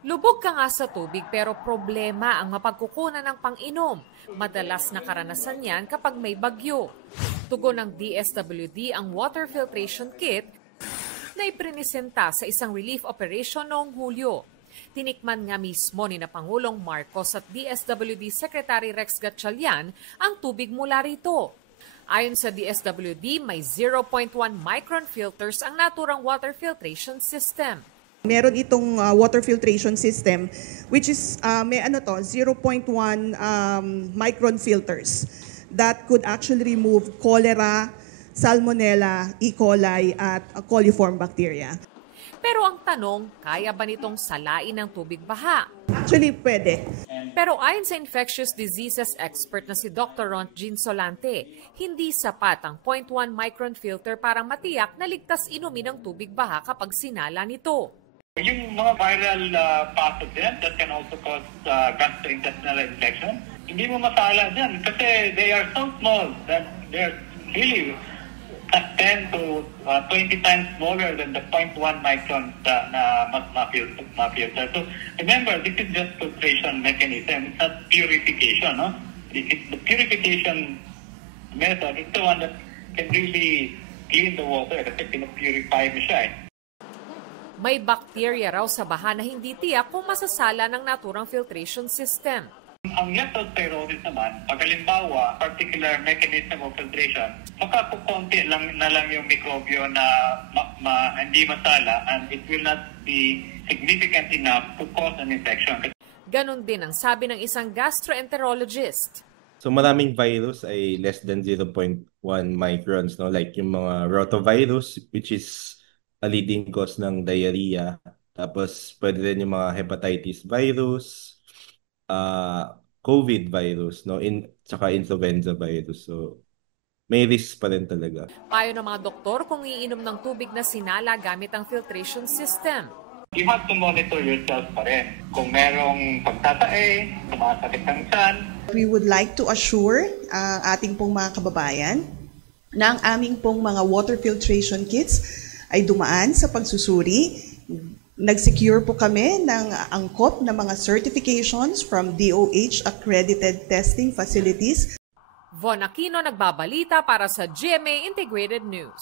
Lubog ka nga sa tubig pero problema ang mapagkukunan ng pang-inom. Madalas na karanasan yan kapag may bagyo. Tugon ng DSWD ang water filtration kit na iprinisenta sa isang relief operation noong Hulyo. Tinikman nga mismo ni na Pangulong Marcos at DSWD Secretary Rex Gatchalian ang tubig mula rito. Ayon sa DSWD, may 0.1 micron filters ang naturang water filtration system. Meron itong water filtration system which is may 0.1 micron filters that could actually remove cholera, salmonella, E. coli at coliform bacteria. Pero ang tanong, kaya ba nitong salain ng tubig baha? Actually, pwede. Pero ayon sa infectious diseases expert na si Dr. Ron Jean Solante, hindi sapat ang 0.1 micron filter para matiyak na ligtas inumin ang tubig baha kapag sinala nito. Yung mga viral pathogens that can also cause gastrointestinal infection, hindi mo masala dyan kasi they are so small that they're really 10 to 20 times smaller than the 0.1 micron na ma-filter. So remember, this is just filtration mechanism, it's not purification. No? The purification method is the one that can really clean the water kasi pinapurify mo siya. May bacteria raw sa baha na hindi tiyak kung masasala ng naturang filtration system. Ang leptospirosis naman, pag halimbawa, particular mechanism of filtration, makakukunti lang yung mikrobyo na hindi masala and it will not be significant enough to cause an infection. Ganon din ang sabi ng isang gastroenterologist. So maraming virus ay less than 0.1 microns, no? Like yung mga rotavirus, which is a leading cause ng diarrhea. Tapos pwede rin yung mga hepatitis virus, COVID virus, no, tsaka influenza virus. So may risk pa rin talaga. Payo ng mga doktor kung iinom ng tubig na sinala gamit ang filtration system. You have to monitor yourself pa rin. Kung merong pagtatae, sumasakit ang tiyan. We would like to assure ating pong mga kababayan na ang aming pong mga water filtration kits ay dumaan sa pagsusuri. Nag-secure po kami ng angkop na mga certifications from DOH accredited testing facilities. Von Aquino nagbabalita para sa GMA Integrated News.